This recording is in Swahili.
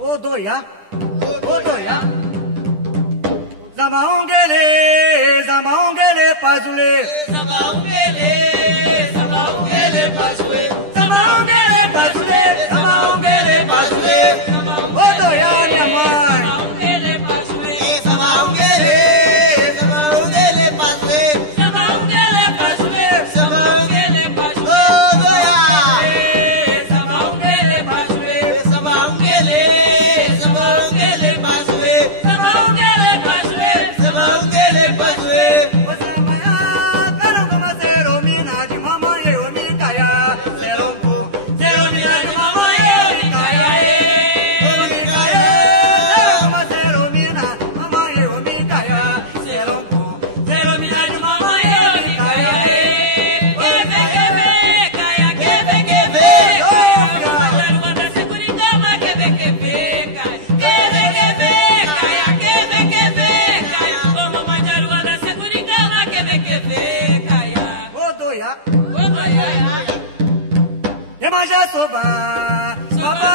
Odoya, Odoya. Zamaongele, Zamaongele pazule. Zamaongele, Zamaongele pazule. Zamaongele pazule, Zamaongele pazule. Odoya nyamai. Zamaongele pazule. Zamaongele, Zamaongele pazule. Zamaongele pazule. Zamaongele pazule. Odoya. Zamaongele pazule. Zamaongele, Zamaongele pazule. Zamaongele pazule. Zamaongele pazule. Osamaya, karangoma zero mina di mama ye omikaya. Zero ku, zero mina di mama ye omikaya. Omikaya, karangoma zero mina, mama ye omikaya. Zero ku, zero mina di mama ye omikaya. Kebe kebe kaya kebe kebe kaya. Wanda sekuringama kebe kebe kaya. Kebe kebe kaya kebe kebe kaya. Como manjar wanda sekuringama kebe kebe kaya. Odoya, Odoya. yemaja soba, soba